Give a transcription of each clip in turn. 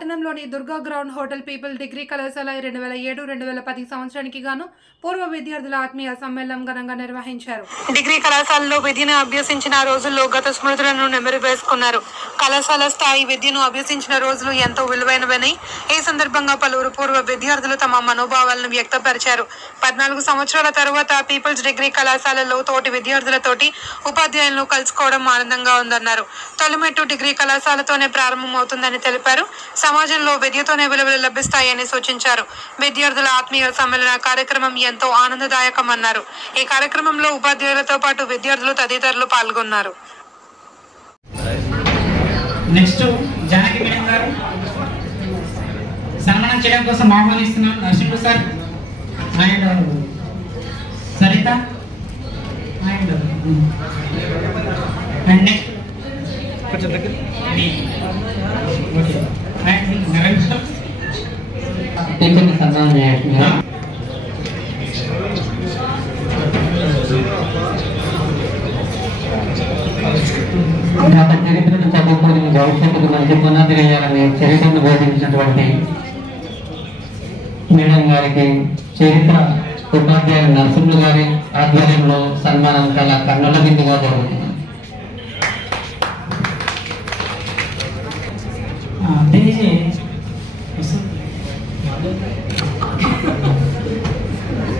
పట్టణంలోని Durga ground hotel people degree కళాశాల 2007-2010 సంవత్సరానికి గాను పూర్వ విద్యార్థుల ఆత్మీయ సమ్మేళనం ఘనంగా నిర్వహించారు. డిగ్రీ కళాశాలలో విద్యను అభ్యసించిన రోజుల్లో గత స్మృతులను నెమరు వేసుకున్నారు. కళాశాల స్థాయి విద్యను అభ్యసించిన రోజులు ఎంతో విలువైనవని ఈ సందర్భంగా పలువురు పూర్వ విద్యార్థులు తమ మనోభావాలను వ్యక్తపరిచారు. 14 సంవత్సరాల తరువాత పీపుల్స్ డిగ్రీ కళాశాలలో తోటి విద్యార్థులతోటి ఉపాధ్యాయులను కలుసుకోవడం ఆనందంగా ఉందన్నారు. తొలిమెట్టు డిగ్రీ కళాశాలతోనే ప్రారంభమవుతుందని తెలిపారు. సమాజంలో విద్యతోనే విలువలు లభిస్తాయని సూచించారు. విద్యార్థుల ఆత్మీయ సమ్మేళన కార్యక్రమం ఎంతో ఆనందదాయకమన్నారు. ఈ కార్యక్రమంలో ఉపాధ్యాయులతో పాటు విద్యార్థులు తదితరులు పాల్గొన్నారు. నెక్స్ట్ జానకి మేడం గారు సన్మానం చేయడం కోసం ఆహ్వానిస్తున్నాం. Narasimha sir and Saritha and next కొంచెం దగ్గర సన్మానం చేస్తున్నారు. గత చరిత్రను చదువుకొని భవిష్యత్తుకు మంచి పునాది వేయాలని చరిత్రను బోధించినటువంటి మేడం గారికి చరిత్ర ఉపాధ్యాయులు నరసింహ గారి ఆధ్వర్యంలో సన్మానం చాలా కన్నుల విందుగా జరుగుతుంది.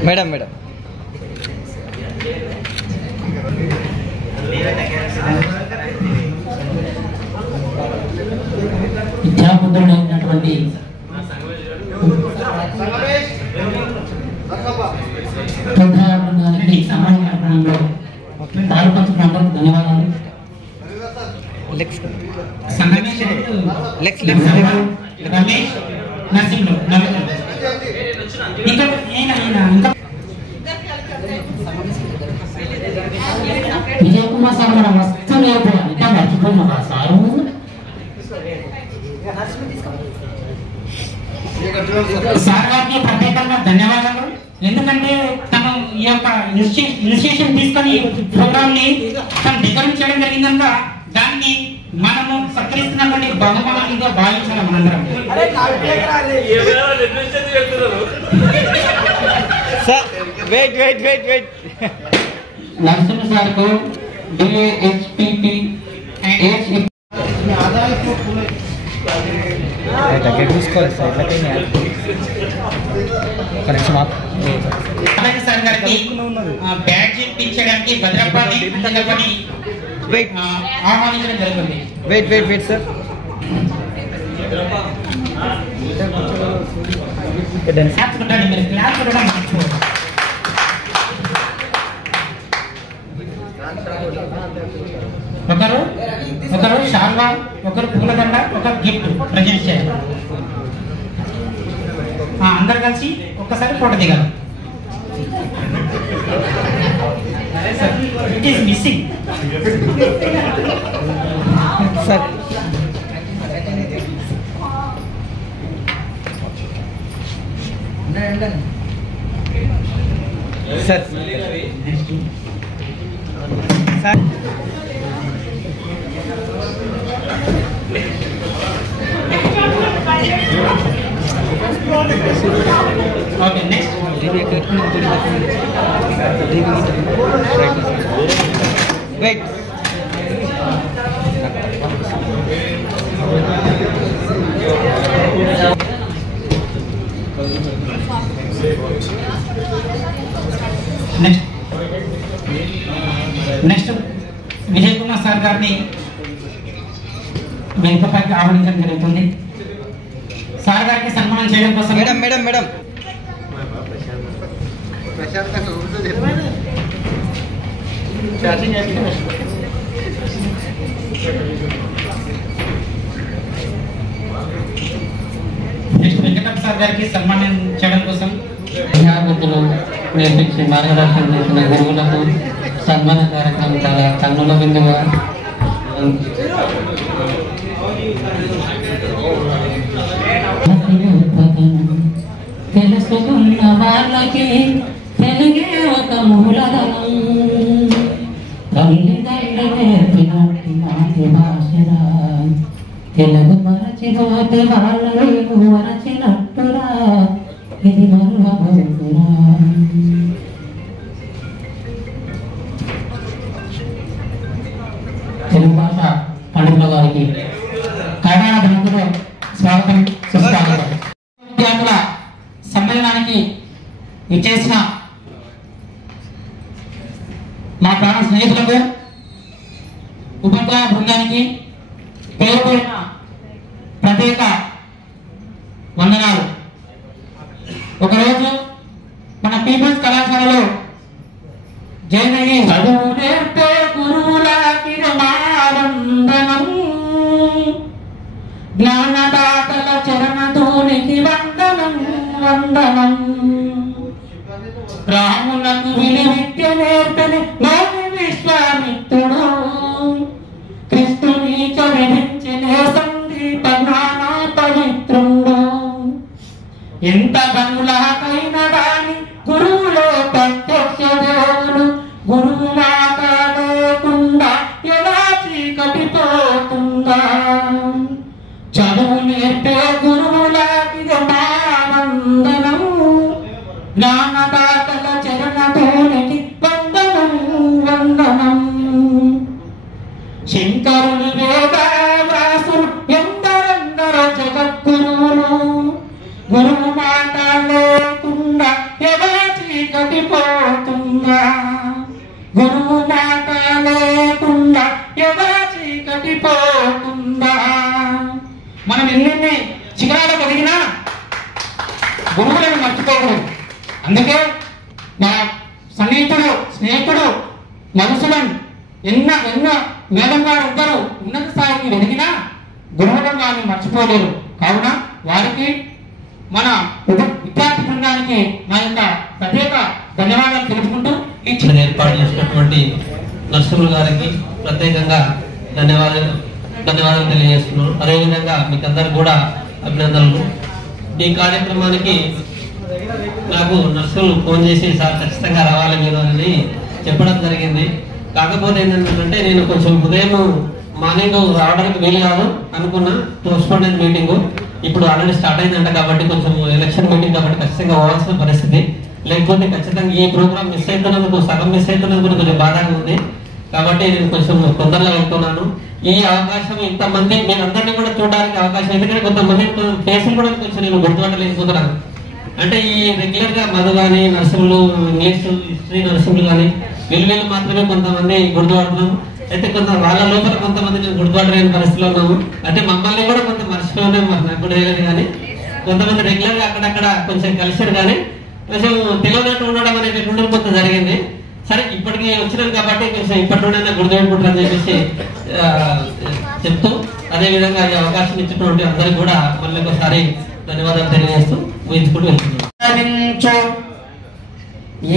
మేడం మేడం విద్యాబుద్ధుడైనటువంటి బృందానికి సమాజ కార్యక్రమంలో పాల్పంచుకున్నందుకు ధన్యవాదాలు. రమేష్ నరసింహులు విజయ్ కుమార్ సార్ మనం మస్తు నేర్పుగా ఇంకా మర్చిపోయినా సారు. సార్ గారికి ప్రత్యేకంగా ధన్యవాదాలు. ఎందుకంటే తను ఈ యొక్క ఇనిషియేషన్ తీసుకొని ప్రోగ్రామ్ ని తను డెకరేట్ చేయడం జరిగింది కనుక దాన్ని మనము సత్కరిస్తున్నటువంటి బహుమానంగా భావించాలి మనందరం. నరసింహ సార్ కు DHPP సార్ గారికి బ్యాడ్జ్ ఇప్పించడానికి భద్రపడి ఆహ్వానించడం జరుగుతుంది. వెయిట్ సార్ మీరు క్లాస్ కూడా మార్చుకోవాలి. ఒకరు షాల్వా, ఒకరు పూలదండ, ఒకరు గిఫ్ట్ ప్రజెంట్ చేయాలి. అందరు కలిసి ఒక్కసారి ఫోటో దిగాలి. It is missing sir. Sir sir okay next wait next Vijay Kumar sir గారిని వెనుకపైకి ఆహ్వానించడం జరుగుతుంది. సార్ గారికి సన్మానం చేయడం కోసం madam madam madam next Venkatappa sir గారికి సన్మానం చేయడం కోసం విద్యార్థులు నేర్పించి మార్గదర్శనం చేసిన గురువులకు సన్మాన కార్యక్రమం చాలా కన్నుల విందుగా తెలుసుకున్న వాళ్ళకి తెలుగే ఒక మూలధనం. తల్లిదండ్రులు నేర్పినట్టి మాతృభాష తెలుగు మరచి మరచిపోతే వాళ్ళేమో మరచినట్టురా ఇది మరువబోతురా. తెలుగు భాష పండితుల వారికి కర్ణాటక బంధువులు స్వాగతం సుస్వాగతం. విద్యార్థుల సమ్మేళనానికి ఇచ్చేసిన మా ప్రాణ స్నేహితులకు ఉపాధ్యాయ బృందానికి పేరు పేరున ప్రత్యేక వందనాలు. ఒకరోజు మన పీపుల్స్ కళాశాలలో జైన్ అయ్యి చదువు నేర్పే గురువులకి వందనం, జ్ఞానదాతల చరణధూనికి వందనం వందనం, రాములకు విని విద్య నేర్పని మౌని విశ్వామిత్రుడు, క్రిస్తుని చరించిన సందీప జ్ఞాన పవిత్రుడు, ఎంత గనులకైన గాని గురువులో ప్రత్యక్ష దేవుడు, గురువు మాట లేకుండా ఎలా చీకటిపోతుందా, చదువు నేర్పే గురువులకి వందనం, జ్ఞానదాతల చరణధూనికి వందనం వందనం, శంకరుని వేదవ్యాసులు ఎందరెందరో జగద్గురువులు, గురువు మాట లేకుండా ఎలా చీకటిపోతుందా, గురువు మాట లేకుండా ఎలా చీకటిపోతుందా. మనం ఎన్నెన్ని శిఖరాలకు ఎదిగినా గురువులను మర్చిపోకూడదు. అందుకే మా స్నేహితుడు మనుషులను ఎన్నో మేడం గారు ఉంటారు, ఉన్నత స్థాయికి ఎదిగినా గురువులను వారిని మర్చిపోలేరు. కావున వారికి మన విద్యార్థి బృందానికి మా యొక్క ప్రత్యేక ధన్యవాదాలు తెలుపుకుంటూ ఏర్పాటు చేసినటువంటి నర్సులు గారికి ప్రత్యేకంగా ధన్యవాదాలు తెలియజేస్తున్నాను. అదేవిధంగా మీకు అందరికి కూడా అభినందనలు. ఈ కార్యక్రమానికి నాకు నర్సులు ఫోన్ చేసి సార్ ఖచ్చితంగా రావాలి మీరు అని చెప్పడం జరిగింది. కాకపోతే ఏంటంటే నేను కొంచెం ఉదయం మార్నింగ్ రావడానికి వీలు కాదు అనుకున్నా, పోస్ట్పోన్ మీటింగ్ ఇప్పుడు ఆల్రెడీ స్టార్ట్ అయిందంట కాబట్టి కొంచెం ఎలక్షన్ మీటింగ్ కాబట్టి ఖచ్చితంగా పోవాల్సిన పరిస్థితి. లేకపోతే ఖచ్చితంగా ఈ ప్రోగ్రామ్ మిస్ అవుతున్నందుకు సగం మిస్ అవుతున్నందుకు కొంచెం బాధగా ఉంది. కాబట్టి నేను కొంచెం తొందరగా వెళ్తున్నాను. ఈ అవకాశం ఇంతమంది మీరందరినీ కూడా చూడడానికి అవకాశం, ఎందుకంటే కొంతమంది కేసులు కూడా కొంచెం నేను గుర్తుపట్టలేకపోతున్నాను. అంటే ఈ రెగ్యులర్ గా మధు కానీ నర్సులు, ఇంగ్లీష్ హిస్టరీ నర్సులు కానీ వీళ్ళు మాత్రమే కొంతమంది గుర్తుపడుతున్నాము. అయితే వాళ్ళ లోపల కొంతమంది నేను గుర్తుపట్టలేని పరిస్థితిలో ఉన్నాము. అంటే మమ్మల్ని కూడా కొంత మర్చిపోయినా నాకు కూడా తెలియదు, కానీ కొంతమంది రెగ్యులర్ గా అక్కడక్కడ కొంచెం కలిసారు, కానీ కొంచెం తెలియనట్టు ఉండడం అనేటటువంటి కొంత జరిగింది. సరే ఇప్పటికి వచ్చినాం కాబట్టి కొంచెం ఇప్పటి నుండి గుర్తుపెట్టుకుంటారని చెప్పేసి చెప్తూ, అదేవిధంగా ఈ అవకాశం ఇచ్చినటువంటి అందరికి కూడా మళ్ళీ ఒకసారి ధన్యవాదాలు తెలియజేస్తూ ఊహించుకుంటూ వెళ్తున్నాం.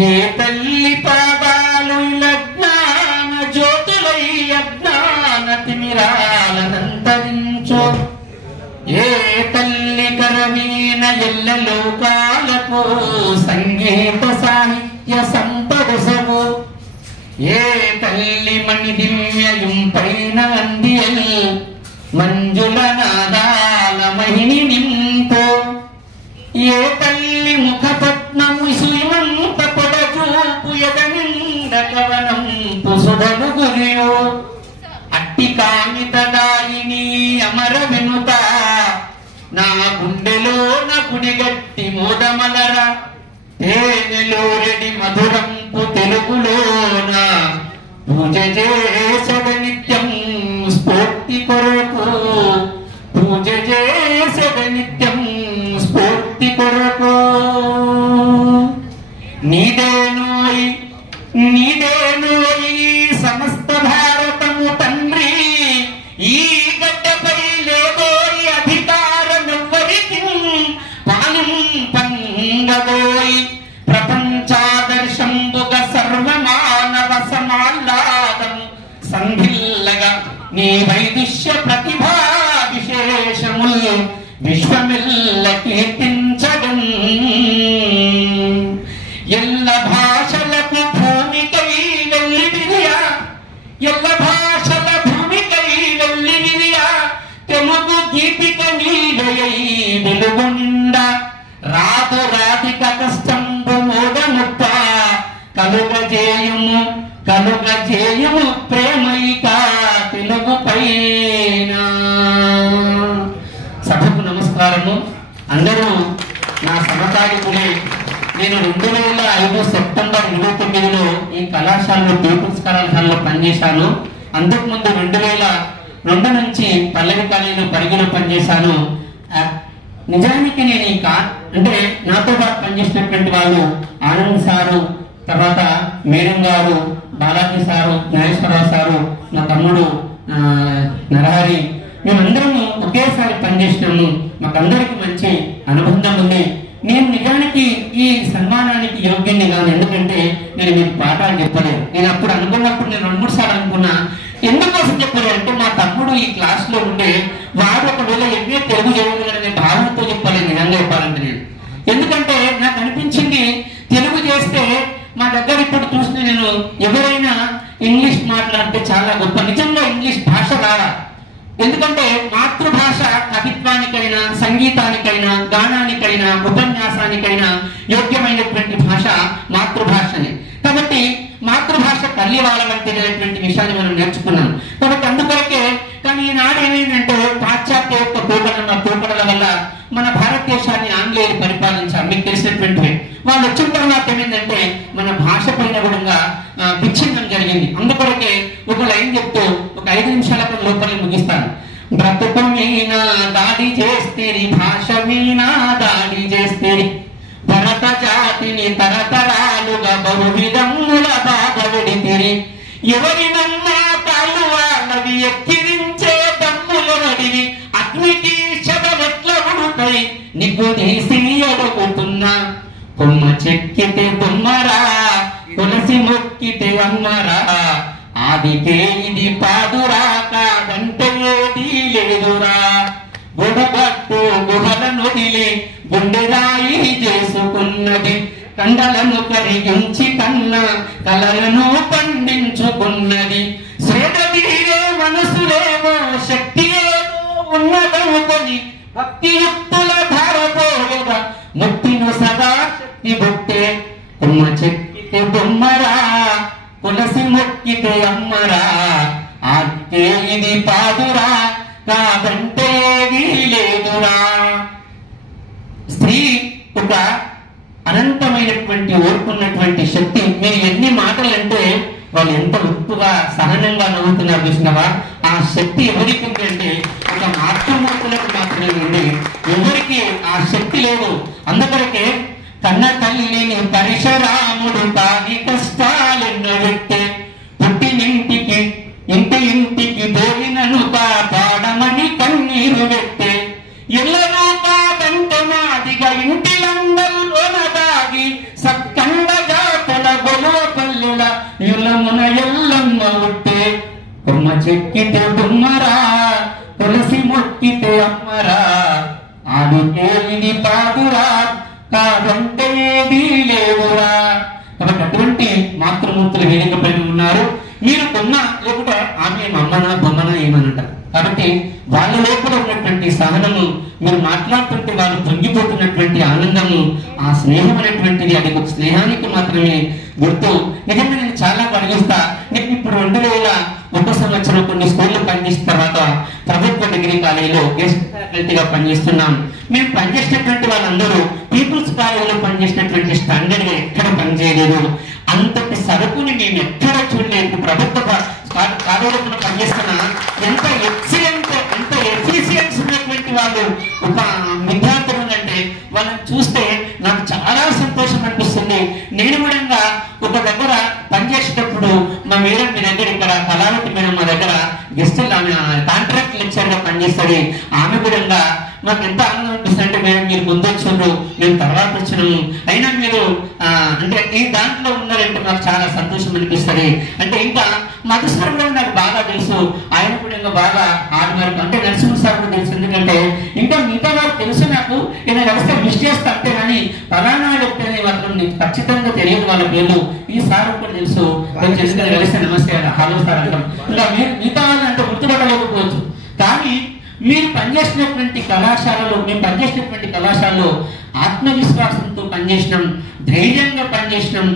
ఏ తల్లి పాదాలు జ్ఞాన జ్యోతులై అజ్ఞాన తిమిరాలనంతరించు, ఏ తల్లి కరవీన ఎల్ల లోకాలకు సంగీత సాహిత్య సంపదసగు, ఏ తల్లి మణి దివ్యయం పైన అందియల్ మంజుల నాదాల మహిని నింపు, ఏ తల్లి ముఖపద్మము సుమంత పొడచూపు ఎదనిండ కవనంపు సుధను గురియో, అట్టి కామితదాయిని అమర వినుత నా గుండెలో నా గుడిగట్టి మోదమలర, తేనెలోరెడి మధురంపు తెలుగులోన పూజ చేసద నిత్యం స్ఫూర్తి కొరకు, పూజ చేసద నిత్యం స్ఫూర్తి కొరకు. నీదేనోయి సమస్త భారతము తండ్రి, ఈ గడ్డపై లేబోయి అధికారమెవ్వరికి పానం పంగబోయి, ప్రపంచాదర్శంబుగ సర్వమానవ సమాహ్లాదం సంధిల్లగా నీ వైదుష్య ప్రతిభా విశేషములు విశ్వమిల్ల కీర్తించడం. ఎల్ల భాషలకు భూమికై వెళ్ళి విరియా, ఎల్ల భాషల భూమికై వెళ్ళి విరియా, తెలుగు గీతిక వెలుగు నిండా రాదు రాధిక కష్టంబు మూడ ముప్ప కలుగజేయుము ప్రేమైక తెలుగు పైన. సభకు నమస్కారము. అందరూ నా సమకాలికులే. నేను 2005 సెప్టెంబర్ 29లో ఈ కళాశాలలో పీపుల్స్ కళాశాలలో పనిచేశాను. అంతకుముందు 2002 నుంచి పల్లవి కాలేజీలో పరిగిలో పనిచేశాను. నిజానికి నేను అంటే నాతో పాటు పనిచేసినటువంటి వాళ్ళు ఆనంద్ సారు, తర్వాత మేడం గారు, బాలాజీ సారు, నాగేశ్వరరావు సారు, నా తమ్ముడు నరహరి, మేమందరము ఒకేసారి పనిచేసినాము. మాకందరికి మంచి అనుబంధం ఉంది. నేను నిజానికి ఈ సన్మానానికి యోగ్యుని కాదు. ఎందుకంటే నేను మీకు పాఠాలు చెప్పలేదు. నేను అప్పుడు అనుకున్నప్పుడు నేను 2-3 సార్లు అనుకున్నా, ఎందుకోసం చెప్పలేదు అంటే మా తమ్ముడు ఈ క్లాస్ లో ఉంటే వాడు ఒకవేళ ఎంఏ తెలుగు చేయగలనే భావంతో చెప్పలేదు. నిజంగా చెప్పాలంటే నేను, ఎందుకంటే నాకు అనిపించింది తెలుగు చేస్తే మా దగ్గర ఇప్పుడు చూస్తే నేను ఎవరైనా ఇంగ్లీష్ మాట్లాడితే చాలా గొప్ప. నిజంగా ఇంగ్లీష్ భాష రావాలి. ఎందుకంటే మాతృభాష కవిత్వానికైనా, సంగీతానికైనా, గానానికైనా, ఉపన్యాసానికైనా యోగ్యమైనటువంటి భాష మాతృభాషని. కాబట్టి మాతృభాష తల్లి వాళ్ళ వంటిదైనటువంటి విషయాన్ని మనం నేర్చుకున్నాం. కాబట్టి అందుకొరకే. కానీ ఈనాడు ఏమైందంటే పాశ్చాత్య యొక్క పోకడల వల్ల మన భారతదేశాన్ని ఆంగ్లేయులు పరిపాలించారు. మీకు తెలిసినటువంటివి. వాళ్ళు వచ్చిన తర్వాత ఏమైందంటే మన భాష పైన కూడా విచ్ఛిన్నం జరిగింది. అందుకొరకే ఒక లైన్ చెప్తూ ఒక 5 నిమిషాల లోపలే ముగిస్తాను. బ్రతుకు మీనా దాడి చేస్తేరి, భాష మీనా దాడి చేస్తేరి, భరత జాతిని తరతరాలుగా బహు విధముల బాధపడితిరి, ఎవరినన్నా కాళ్ళు వాళ్ళవి ఎక్కిరించే దమ్ములడివి, అగ్నికి శబలెట్ల ఉడుతాయి నీకు తీసి అడుగుతున్నా, కొమ్మ చెక్కితే బొమ్మరా, తులసి మొక్కితే అమ్మరా, ఆదికే ఇది పాదురా, కాదంటే ఏది లేదురా, గొడగట్టు గుహలను వదిలి గుండెరాయి చేసుకున్నది, కండలను కరిగించి కన్న కలలను పండించుకున్నది, శ్రేదీరే మనసులేమో శక్తి ఏదో ఉన్నదనుకొని భక్తియుక్తుల ధారపోగా ముక్తిను సదా శక్తి బొట్టే, కొమ్మ చెక్కితే బొమ్మరా, తులసి మొక్కితే అమ్మరా, ఆదికే ఇది పాదురా, కాదంటే ఏది లేదురా. స్త్రీ ఒక అనంతమైనటువంటి ఓర్పున్నటువంటి శక్తి. మీరు ఎన్ని మాటలు అంటే వాళ్ళు ఎంత ఉప్పుగా సహనంగా నవ్వుతున్నారు చూసినవా. ఆ శక్తి ఎవరికి ఉంది అంటే ఒక మాతృమూర్తులకు మాత్రమే ఉంది. ఎవరికి ఆ శక్తి లేదు. అందుకొరకే కన్న తల్లి లేని పరశురాముడు తాగి కష్టాలెన్నో పెట్టే, పుట్టినింటికి ఇంటికి పోయినను కాపాడమని కన్నీరు పెట్టే, ఎల్లరూ కాదంటే మాదిగా ఇంటిలందరిలోన దాగి సత్కండ జాతుల గొలో పల్లుల ఎల్లమున ఎల్లమ్మ ఉట్టే, కొమ్మ చెక్కితే బొమ్మరా, తులసి మొక్కితే అమ్మరా, ఆదికే ఇది పాదురా, కాదంటే ఏది లేదురా. కాబట్టి అటువంటి మాతృమూర్తులు వేదిక పైన ఉన్నారు. మీరు కొన్న లేకుంటే ఆమె అమ్మనా బొమ్మనా ఏమనంటారు. కాబట్టి వాళ్ళ లోపల ఉన్నటువంటి సహనము, మీరు మాట్లాడుతుంటే వాళ్ళు పొంగిపోతున్నటువంటి ఆనందము, ఆ స్నేహం అనేటువంటిది అది ఒక స్నేహానికి మాత్రమే గుర్తు. నిజంగా నేను చాలా గర్విస్తా. నేను ఇప్పుడు 2001 సంవత్సరం కొన్ని స్కూల్లో పనిచేసిన తర్వాత ప్రభుత్వ డిగ్రీ కాలేజీలో గెస్ట్ ఫ్యాకల్టీగా పనిచేస్తున్నాం. మేము పనిచేసినటువంటి వాళ్ళందరూ పీపుల్స్ కాలేజీలో పనిచేసినటువంటి స్టాండర్డ్ గా ఎక్కడ పనిచేయలేదు. అంతటి సరుకుని మేము ఎక్కడ చూడలేదు. ప్రభుత్వ కాలేజీలో పనిచేస్తున్నా ఎంత ఎక్సలెంట్, ఎంత ఎఫిషియన్స్ ఉన్నటువంటి వాళ్ళు ఒక విద్యార్థులు అంటే వాళ్ళని చూస్తే నాకు చాలా సంతోషం అనిపిస్తుంది. నేను కూడా ఒక దగ్గర పనిచేసేటప్పుడు మా మేడం మీ దగ్గర ఇక్కడ కళావతి మేడం మా దగ్గర గెస్ట్ కాంట్రాక్ట్ లెక్చర్ గా పనిచేస్తుంది. ఆమె కూడా నాకు ఎంత ఆనందం అనిపిస్తుంది అంటే, మేడం మీరు ముందు వచ్చారు, మేము తర్వాత వచ్చినాము, అయినా మీరు అంటే ఈ దాంట్లో ఉన్నారంటే నాకు చాలా సంతోషం అనిపిస్తుంది. అంటే ఇంకా మధుసార్ కూడా నాకు బాగా తెలుసు. ఆయన కూడా ఇంకా బాగా ఆడవారు అంటే నరసింహ సార్ కూడా తెలుసు. ఎందుకంటే ఇంకా మిగతా వారు తెలుసు నాకు. నేను కలిస్తే విష్ చేస్తా అంతే కానీ ఫలానా వ్యక్తి మాత్రం నీకు ఖచ్చితంగా తెలియదు వాళ్ళ పేర్లు. ఈ సార్ కూడా తెలుసు. కలిస్తే నమస్తే హలో సార్ అంటాం. ఇంకా మిగతా వాళ్ళు అంటే గుర్తుపట్టలేకపోవచ్చు. కానీ మీరు పనిచేసినటువంటి కళాశాలలో, మేము పనిచేసినటువంటి కళాశాలలో ఆత్మవిశ్వాసంతో పనిచేసినాం, ధైర్యంగా పనిచేసినాం,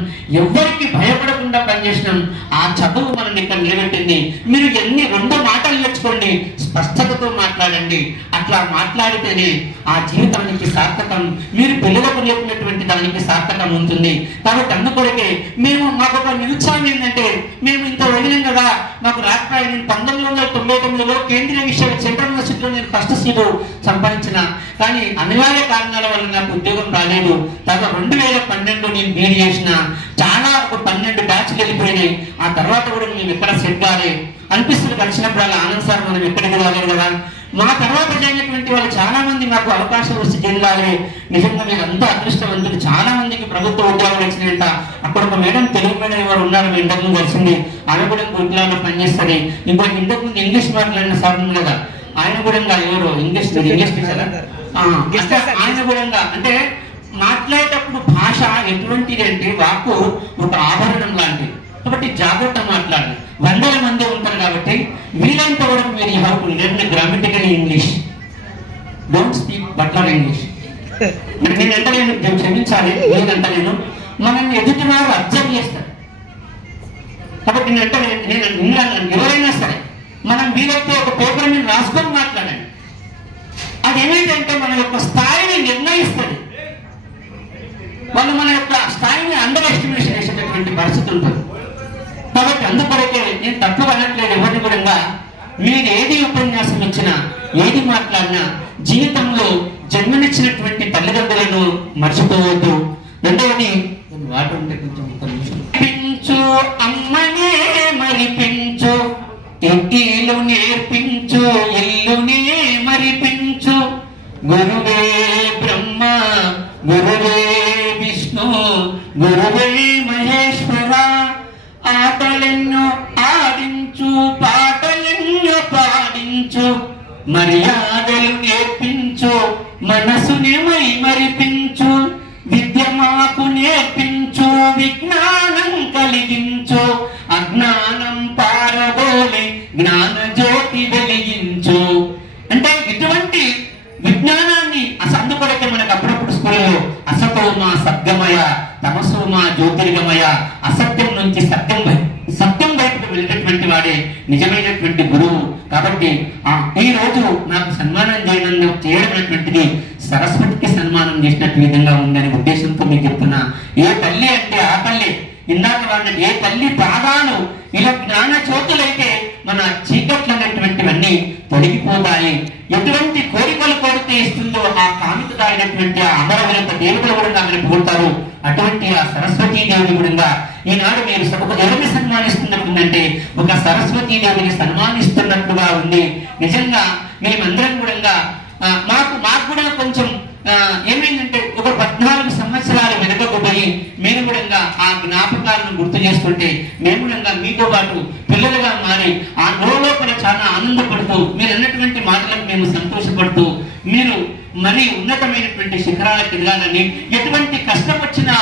ఎవరికి భయపడకుండా పనిచేసినాం. ఆ చదువు మనల్ని ఇక్కడ నిలబెట్టింది. మీరు ఎన్ని 2 మాటలు నేర్చుకోండి, స్పష్టతతో మాట్లాడండి. అట్లా మాట్లాడితేనే ఆ జీవితానికి సార్థకం, మీరు పిల్లలకు నేర్పినటువంటి దానికి సార్థకం ఉంటుంది. కాబట్టి అందుకొరకే మాకు ఒక నిరుత్సాహం ఏంటంటే, మేము ఇంత వదిలేం కదా, మాకు రాకపోయి. నేను 1999లో కేంద్రీయ సెంట్రల్ యూనివర్సిటీలో నేను ఫస్ట్ సీటు సంపాదించిన, కానీ అనివార్య కారణాల వల్ల నాకు ఉద్యోగం రాలేదు. తర్వాత 2012 నేను బీడీ చేసిన, చాలా ఒక 12 బ్యాచ్లు వెళ్ళిపోయినాయి. ఆ తర్వాత కూడా మేము ఎక్కడ సెట్ కాలే అనిపిస్తుంది. కలిసినప్పుడు అలా ఆనంద్ సార్ మనం ఎక్కడికి రాలేదు కదా. మా తర్వాత జరిగినటువంటి వాళ్ళు చాలా మంది మాకు అవకాశం వస్తే జిల్లాలే. నిజంగా మీరు అంతా అదృష్టవంతులు. చాలా మందికి ప్రభుత్వ ఉద్యోగాలు వచ్చినాయంట. అక్కడ ఒక మేడం, తెలుగు మేడం ఎవరు ఉన్నారు, మీ ఇంతకు ముందు వచ్చింది, ఆమె కూడా గురుకులాల్లో పనిచేస్తుంది. ఇంకొక ఇంతకు ముందు ఇంగ్లీష్ మాట్లాడిన సార్ ఉంది కదా, ఆయన కూడా ఎవరు ఇంగ్లీష్ టీచర్, ఆయన కూడా అంటే మాట్లాడేటప్పుడు భాష ఎటువంటిది అంటే వాక్కు ఒక ఆభరణం లాంటిది. కాబట్టి జాగ్రత్త మాట్లాడాలి. 100 మంది ఉంటారు కాబట్టి వీలైనంత వరకు మీరు you have to learn grammatical English, don't speak butler English. నేను ఎంత నేను క్షమించాలి, నేనంత నేను మనల్ని ఎదుటి వారు అబ్జర్వ్ చేస్తారు. కాబట్టి నేను ఎవరైనా సరే మనం వీలైతే ఒక పేపర్ మీద రాసుకొని మాట్లాడండి. అదేంటంటే మన యొక్క స్థాయిని నిర్ణయిస్తుంది. వాళ్ళు మన యొక్క స్థాయిని అండర్ ఎస్టిమేషన్ చేసేటటువంటి పరిస్థితి ఉంటుంది. కాబట్టి అందుకొరకే నేను తప్పుగా అనట్లేదు ఎవరిని కూడా. మీరు ఏది ఉపన్యాసం ఇచ్చినా, ఏది మాట్లాడినా జీవితంలో జన్మనిచ్చినటువంటి తల్లిదండ్రులను మర్చిపోవద్దు. రెండవది పించు అమ్మనే మరిపించు, ఇంటిలు నేర్పించు, ఇల్లునే మరిపించు. గురువే బ్రహ్మ, గురువే విష్ణు, గురువే మహేశ్వర. ఆటలెన్నో ఆడించు, పాటలెన్నో పాడించు, మర్యాదలు నేర్పించు, మనసుని మరిపించు. విద్య మాకు నేర్పించు, విజ్ఞానం కలిగించు, అజ్ఞానం పారబోలి జ్ఞాన జ్యోతి వెలిగించు. అంటే ఇటువంటి విజ్ఞానాన్ని అందుకొరకే మనకు అప్పుడప్పుడు స్కూల్లో అసతోమ సద్గమయ, తమసోమ జ్యోతిర్గమయ, అసత్యం నుంచి సత్యం వైపుకు వెళ్ళేటటువంటి వాడే నిజమైనటువంటి గురువు. కాబట్టి ఈ రోజు నాకు సన్మానం చేయడమైనటువంటిది సరస్వతికి సన్మానం చేసినట్టు విధంగా ఉందనే ఉద్దేశంతో మీకు చెప్తున్నా. ఏ తల్లి అంటే ఆ తల్లి, ఇందాక వాళ్ళని ఏ తల్లి పాదాలు ఇలా జ్ఞాన జ్యోతులైతే మన చీకట్లు అనేటువంటివన్నీ తొలగిపోతాయి. ఎటువంటి కోరికలు కోరితే ఇస్తుందో ఆ కామితమైనటువంటి ఆ అమరవీరత దేవుడు కూడా ఆమెను పొగుడతారు. అటువంటి ఆ సరస్వతీ దేవి కూడా ఈనాడు మీరు ఎవరిని సన్మానిస్తున్నట్టుందంటే ఒక సరస్వతీ దేవిని సన్మానిస్తున్నట్టుగా ఉంది. నిజంగా మేమందరం కూడా మాకు కూడా కొంచెం ఏమైందంటే ఒక 14 సంవత్సరాలు వెనుకకు పోయి మేము కూడా ఆ జ్ఞాపకాలను గుర్తు చేసుకుంటే మేము కూడా మీతో పాటు పిల్లలుగా మారి ఆ లోపల చాలా ఆనందపడుతూ మీరు అన్నటువంటి మాటలకు మేము సంతోషపడుతూ మీరు మరి ఉన్నతమైనటువంటి శిఖరాలకు ఎదగాలని, ఎటువంటి కష్టం వచ్చినా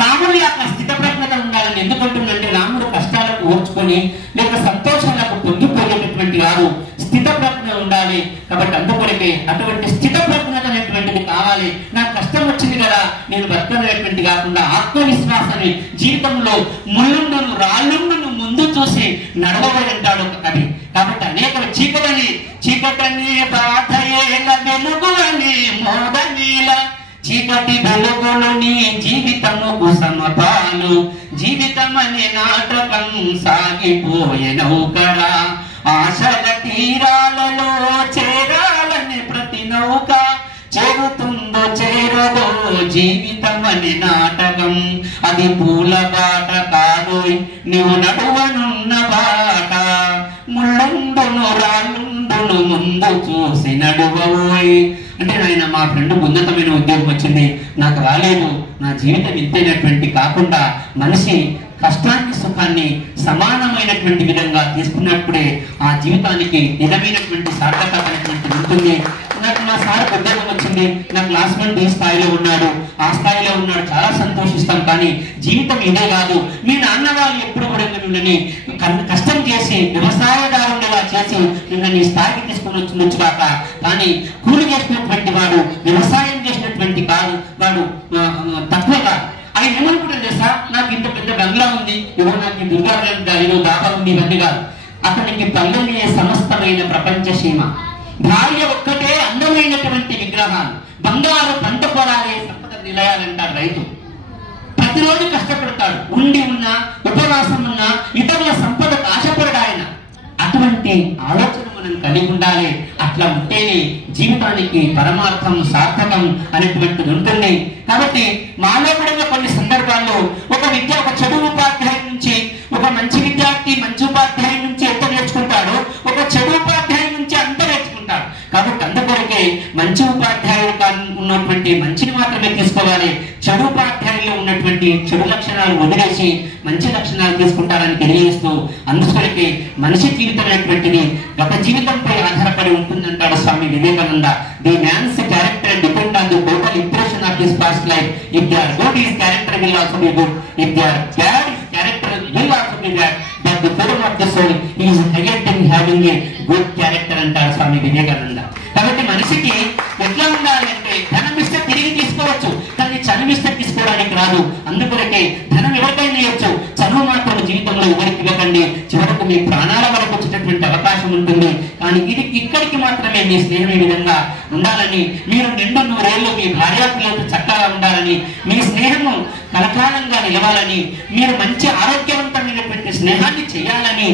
రాముడి యొక్క స్థితప్రజ్ఞత ఉండాలని. ఎందుకంటుందంటే రాముడు కష్టాలకు ఓర్చుకొని లేక సంతోషాలకు పొంగిపోయేటటువంటి వారు స్థితప్రజ్ఞ ఉండాలి. కాబట్టి అందుకొరకే అటువంటి స్థితప్రజ్ఞత అనేటువంటిది కావాలి. నాకు కష్టం వచ్చింది కదా నేను బతకనేటువంటి కాకుండా ఆత్మవిశ్వాసాన్ని జీవితంలో ముళ్ళుండును రాళ్ళుండును ముందు చూసి నడవబడంటాడు కవి. కాబట్టి అనేక చీకటనే బాధయేల వెలుగులనే మోదనేల, చీకటి వెలుగులు నీ జీవితముకు సమపాలు, జీవితం అనే నాటకం సాగిపోయే నౌకరా, ఆశల తీరాలలో చేరాలని ప్రతి నౌక, చేరుతుందో చేరదో జీవితం అనే నాటకం, అది పూల బాట కాదోయ్ నువ్వు నడువనున్న బాట, ముళ్ళుండును రాళ్ళుండును ముందు చూసి నడువోయ్. అంటే ఆయన మా ఫ్రెండ్ ఉన్నతమైన ఉద్యోగం వచ్చింది, నాకు రాలేదు, నా జీవితం ఇంతైనటువంటి కాకుండా మనిషి కష్టాన్ని సుఖాన్ని సమానమైనటువంటి విధంగా తీసుకున్నప్పుడే ఆ జీవితానికి నిజమైనటువంటి సార్థకత అనేటువంటి ఉంటుంది. నాకు నా సార్ ఉద్యోగం వచ్చింది, నా క్లాస్మేట్ ఈ స్థాయిలో ఉన్నాడు, ఆ స్థాయిలో ఉన్నాడు, చాలా సంతోషిస్తాం. కానీ జీవితం ఇదే కాదు. మీ నాన్న వాళ్ళు ఎప్పుడు కూడా మిమ్మల్ని కష్టం చేసి వ్యవసాయదారునిగా చేసి మిమ్మల్ని స్థాయికి తీసుకుని వచ్చి కాక, కానీ కూలి చేసినటువంటి వాడు వ్యవసాయం చేసినటువంటి కాదు, వాడు తక్కువ కాదు. ఆయన ఏమనుకుంటారు తెలుసా, నాకు ఇంత పెద్ద బంగ్లా ఉంది, ఇవో నాకు దుర్గా ఏదో దాబా ఉంది, ఇవన్నీ కాదు. అతనికి పల్లెనే సమస్తమైన ప్రపంచ సీమ. భార్య ఒక్కటే అందమైనటువంటి విగ్రహాలు, బంగారు పంట పొలాలే సంపద నిలయాలంటారు రైతు. ప్రతిరోజు కష్టపడతాడు, ఉండి ఉన్నా ఉపవాసం ఉన్నా ఇతరుల సంపదకు ఆశపడడు ఆయన. అటువంటి ఆలోచన మనం కలిగి ఉండాలి. అట్లా ఉంటేనే జీవితానికి పరమార్థం సార్థకం అనేటువంటిది ఉంటుంది. కాబట్టి మాలో కూడా కొన్ని సందర్భాల్లో ఒక చెడు ఉపాధ్యాయుల నుంచి ఒక మంచి విద్యార్థి మంచి ఉపాధ్యాయుల నుంచి ఎంత నేర్చుకుంటాడో ఒక చెడు ఉపాధ్యాయుల నుంచి అంత నేర్చుకుంటాడు. కాబట్టి అందుకొరకే మంచి ఉపాధ్యాయులు ఉన్నటువంటి మంచిని మాత్రమే తీసుకోవాలి. చెడు ఉపాధ్యాయుల్లో ఉన్నటువంటి చెడు లక్షణాలు వదిలేసి మంచి లక్షణాలు తీసుకుంటారని తెలియజేస్తూ, అందుకొరకే మనిషి జీవితం అనేటువంటిది గత జీవితంపై ఆధారపడి ఉంటుందంటాడు Swami Vivekananda. The man's character depend on the total impression of his past life. If they are good, his character will also be good. If they are bad, his character will also be bad. But the forum of the soul is higher than having a good character అంటాడు స్వామి వివేకానంద. కాబట్టి మనిషికి ఎట్లా ఉండాలి అంటే, ధనం ఇస్తే తిరిగి తీసుకోవచ్చు, కానీ చదువు ఇస్తే తీసుకోవడానికి రాదు. అందుకొరకే ధనం ఎవరికైనా ఇవ్వచ్చు, చదువు మాత్రం జీవితంలో ఎవరికి ఇవ్వకండి. చివరకు మీ ప్రాణాల వరకు వచ్చేటటువంటి అవకాశం ఉంటుంది. కానీ ఇది ఇక్కడికి మాత్రమే మీ స్నేహం ఈ విధంగా ఉండాలని, మీరు 200 మీ భార్యాపిల్లలతో చక్కగా ఉండాలని, మీ స్నేహము కలకాలంగా నిలవాలని, మీరు మంచి ఆరోగ్యవంతమైనటువంటి స్నేహాన్ని చేయాలని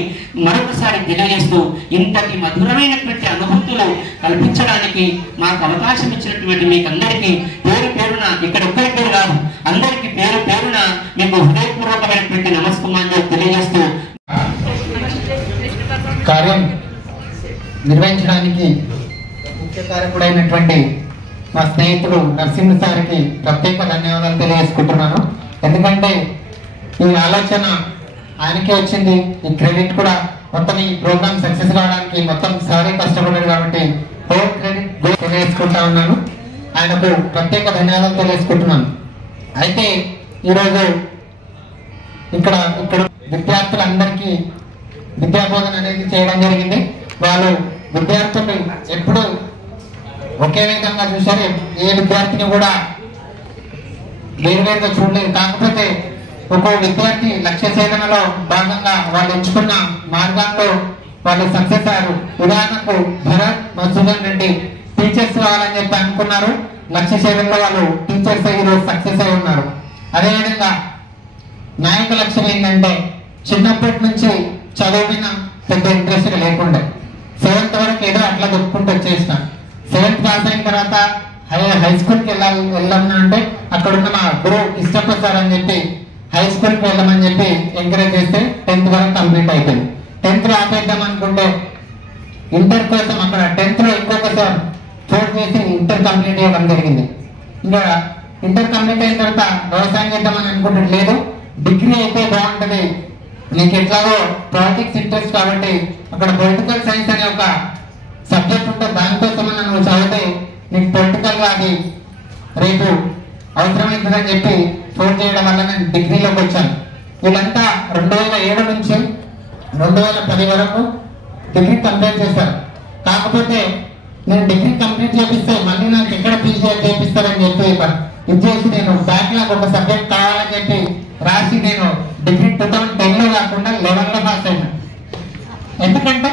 మరొకసారి తెలియజేస్తూ, ఇంతటి మధురమైనటువంటి అనుభూతులు కల్పించడానికి మాకు అవకాశం ఇచ్చినటువంటి మీకు అందరికీ పేరు పేరున, ఇక్కడ ఒక్కరి పేరు కాదు, అందరికీ పేరు పేరున మీకు హృదయపూర్వకమైనటువంటి నమస్కారాలు తెలియజేస్తూ, కార్యం నిర్వహించడానికి ముఖ్య కారకుడైనటువంటి మా స్నేహితుడు నరసింహ సార్కి ప్రత్యేక ధన్యవాదాలు తెలియజేసుకుంటున్నాను. ఎందుకంటే ఈ ఆలోచన ఆయనకే వచ్చింది, ఈ క్రెడిట్ కూడా మొత్తం ఈ ప్రోగ్రామ్ సక్సెస్ కావడానికి మొత్తం సారే కష్టపడ్డాడు. కాబట్టి హోల్ క్రెడిట్ తెలియజేసుకుంటా ఉన్నాను. ఆయనకు ప్రత్యేక ధన్యవాదాలు తెలియజేసుకుంటున్నాను. అయితే ఈరోజు ఇక్కడ విద్యార్థులందరికీ విద్యాబోధన అనేది చేయడం జరిగింది. వాళ్ళు విద్యార్థులు ఎప్పుడు ఒకే విధంగా చూశారు, ఏ విద్యార్థిని కూడా వేరువేరుగా చూడలేదు. కాకపోతే ఒక్కో విద్యార్థి లక్ష్య సాధనలో భాగంగా వాళ్ళు ఎంచుకున్న మార్గాల్లో వాళ్ళు సక్సెస్ అయ్యారు. ఉదాహరణకు భరత్ మధుసూదన్ రెడ్డి టీచర్స్ కావాలని చెప్పి అనుకున్నారు, లక్ష్య సాధనలో వాళ్ళు టీచర్స్ ఈరోజు సక్సెస్ అయి ఉన్నారు. అదేవిధంగా నాయక లక్ష్యం ఏంటంటే, చిన్నప్పటి నుంచి చదువు మీద పెద్ద ఇంట్రెస్ట్ లేకుండా 7th వరకు ఏదో అట్లా దొరుకుంటూ వచ్చేసిన. 7th పాస్ అయిన తర్వాత హై స్కూల్కి వెళ్ళామన్నా అంటే అక్కడ ఉన్న మా గురువు ఇష్టపడి సార్ అని చెప్పి హై స్కూల్కి వెళ్ళమని చెప్పి ఎంకరేజ్ చేస్తే 10th వరకు కంప్లీట్ అయిపోయింది. 10th లో ఆపేద్దాం అనుకుంటే ఇంటర్ కోసం అక్కడ 10th లో ఇంకొకసారి ఫోర్స్ చేసి ఇంటర్ కంప్లీట్ చేయడం జరిగింది. ఇంకా ఇంటర్ కంప్లీట్ అయిన తర్వాత వ్యవసాయం చేద్దామని అనుకుంటే లేదు, డిగ్రీ అయితే బాగుంటది, నీకు ఎట్లాగో పాలిటిక్స్ ఇంట్రెస్ట్ కాబట్టి అక్కడ పొలిటికల్ సైన్స్ అనే ఒక సబ్జెక్ట్ ఉంటుంది, దానికోసం నువ్వు చదివితే నీకు పొలిటికల్ గా అది రేపు అవసరమవుతుందని చెప్పి ఫోన్ చేయడం వల్ల నేను డిగ్రీలోకి వచ్చాను. వీళ్ళంతా 2007 నుంచి 2010 వరకు డిగ్రీ కంప్లీట్ చేశారు. కాకపోతే నేను డిగ్రీ కంప్లీట్ చేపిస్తే మళ్ళీ నాకు ఎక్కడ పీజీ చేపిస్తారని చెప్పి ఇది చేసి నేను బ్యాక్లాగ్ ఒక సబ్జెక్ట్ కావాలని చెప్పి రాసి నేను డిగ్రీ 2010లో కాకుండా 11లో పాస్ అయినా. ఎందుకంటే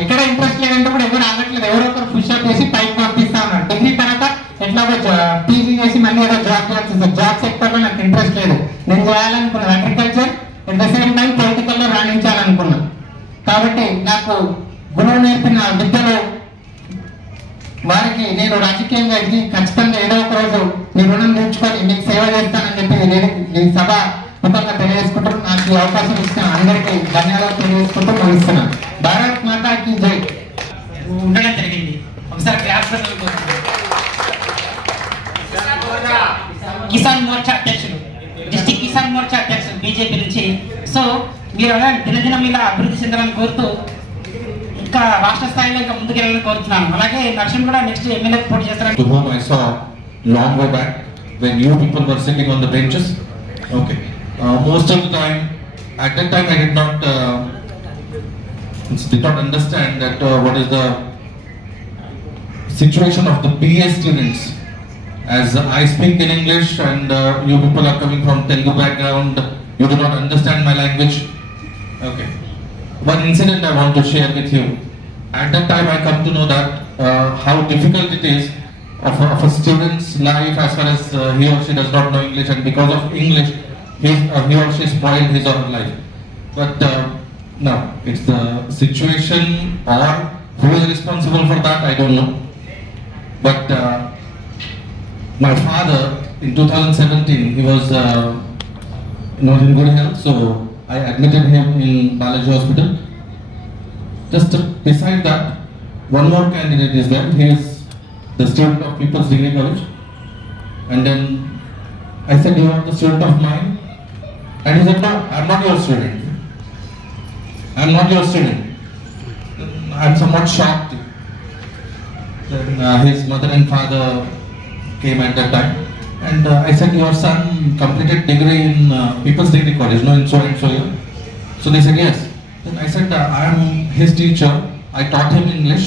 ఎక్కడ ఇంట్రెస్ట్ లేదంటే కూడా ఎవరు ఆగట్లేదు, ఎవరో ఒకరు పుషప్ చేసి పైకి పంపిస్తా ఉన్నారు. డిగ్రీ తర్వాత ఎట్లాగో పీజీ చేసి మళ్ళీ ఏదో జాబ్ సెక్టర్ లో నాకు ఇంట్రెస్ట్ లేదు. నేను చేయాలనుకున్నాను agriculture, at the same time political లో రాణించాలనుకున్నా. కాబట్టి నాకు గురువు నేర్పిన విద్యలో వారికి నేను రాజకీయంగా ఎదిగి ఖచ్చితంగా ఏదో ఒక రోజు మీ రుణం తీర్చుకొని మీకు సేవ చేస్తానని చెప్పి నేను సభ ముఖంగా తెలియజేసుకుంటూ నాకు ఈ అవకాశం ఇచ్చిన అందరికీ ధన్యవాదాలు తెలియజేసుకుంటూ ముగిస్తున్నాను. భారత్ మాతాకి జై. ఉండడం జరిగింది. ఒకసారి కిసాన్ మోర్చా అధ్యక్షులు, డిస్ట్రిక్ట్ కిసాన్ మోర్చా అధ్యక్షులు బీజేపీ నుంచి. సో మీరు దినదినం ఇలా అభివృద్ధి చెందాలని కోరుతూ ఇంకా రాష్ట్ర స్థాయిలో ఇంకా ముందుకెళ్ళాలని కోరుతున్నాను. అలాగే నరసింహ కూడా నెక్స్ట్ ఎమ్మెల్యే పోటీ చేస్తారని. To whom I saw long go back, when you people were sitting on the benches? Okay. Most of the time, at that time I did not understand that what is the situation of the BA students. As I speak in English and you people are coming from Telugu background, you do not understand my language. Okay. One incident I want to share with you. At that time I come to know that how difficult it is of a student's life as far as he or she does not know English, and because of English he or she spoiled his or her life. But no, it's the situation, or who is responsible for that, I don't know. But my father in 2017, he was not in good health, so I admitted him in Balaji Hospital. Just beside that, one more candidate is there. He is the student of People's Degree College. And then I said, "You are the student of mine?" And he said, "No, I'm not your student. I'm not your student." I'm somewhat shocked. Then his mother and father came at that time. And I said, "Your son completed degree in People's Degree College, no, in so and so year?" So they said, "Yes." Then I said, "I am his teacher. I taught him English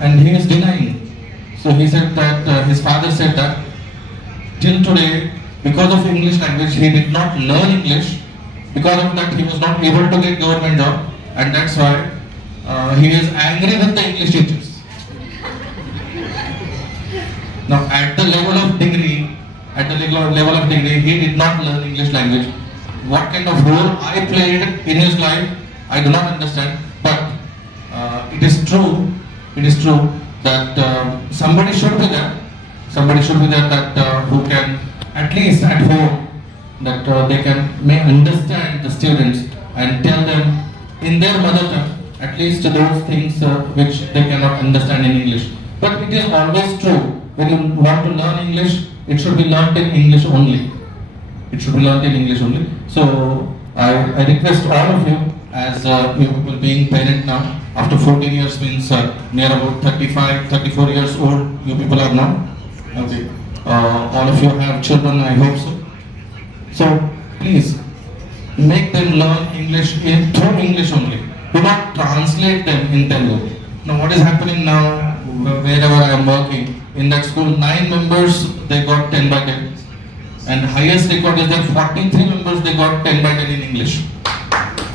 and he is denying." So he said that his father said that till today, because of English language, he did not learn English. Because of that, he was not able to get government job, and that's why he is angry with the English teachers. Now, at the level of degree, he did not learn English language. What kind of role I played in his life, I do not understand. But it is true that somebody should be there. That who can, at least at home, that they may understand the students and tell them in their mother tongue, at least those things which they cannot understand in English. But it is always true, when you want to learn English, it should be learnt in English only. So I request all of you, as you people being parent now, after 14 years means near about 34 years old, you people are now. Okay. All of you have children, I hope so. So please make them learn English through English only. Do not translate them in Telugu. Now what is happening now, wherever I am working, in that school, 9 members, they got 10 by 10. And highest record is that 43 members, they got 10 by 10 in English.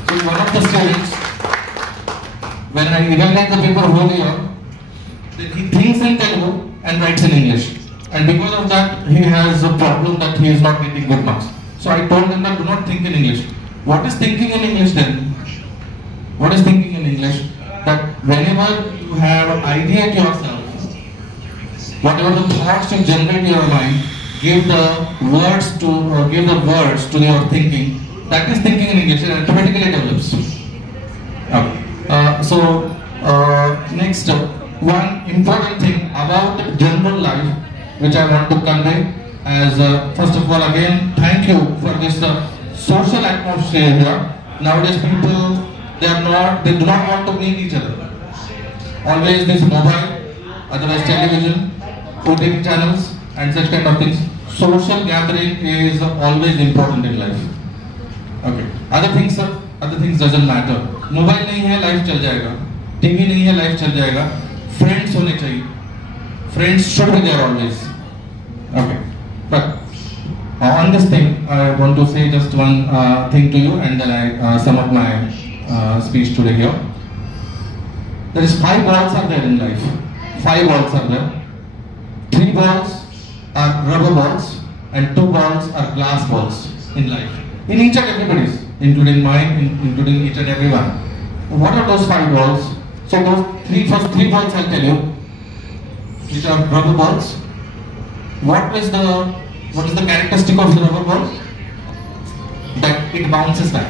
So one of the students, when I evaluate the paper whole year, he thinks in Telugu and writes in English. And because of that, he has a problem that he is not getting good marks. So I told him that do not think in English. What is thinking in English then? What is thinking in English? That whenever you have ideate yourself, whatever the thoughts you generate in your mind, give the words to your thinking. That is thinking in English. It automatically develops. Okay. Next, one important thing about general life, which I want to convey, as first of all, again, thank you for this social atmosphere here. Nowadays, people they do not want to meet each other. Always this mobile, otherwise television, OTT channels, and such kind of things. Social gathering is always important in life. Okay. Other things doesn't matter. Mobile नहीं है, life चल जाएगा. TV नहीं है, life चल जाएगा. Friends होने चाहिए. Friends should be there always. Okay. But on this thing, I want to say just one thing to you, and then I sum up my speech today here. There is 5 balls are there in life. 5 balls are there. 3 balls are rubber balls, and 2 balls are glass balls in life. In each and everybody's, including mine, including each and everyone. What are those 5 balls? So those first 3 balls I'll tell you, which are rubber balls. What is the characteristic of the rubber ball? That it bounces back.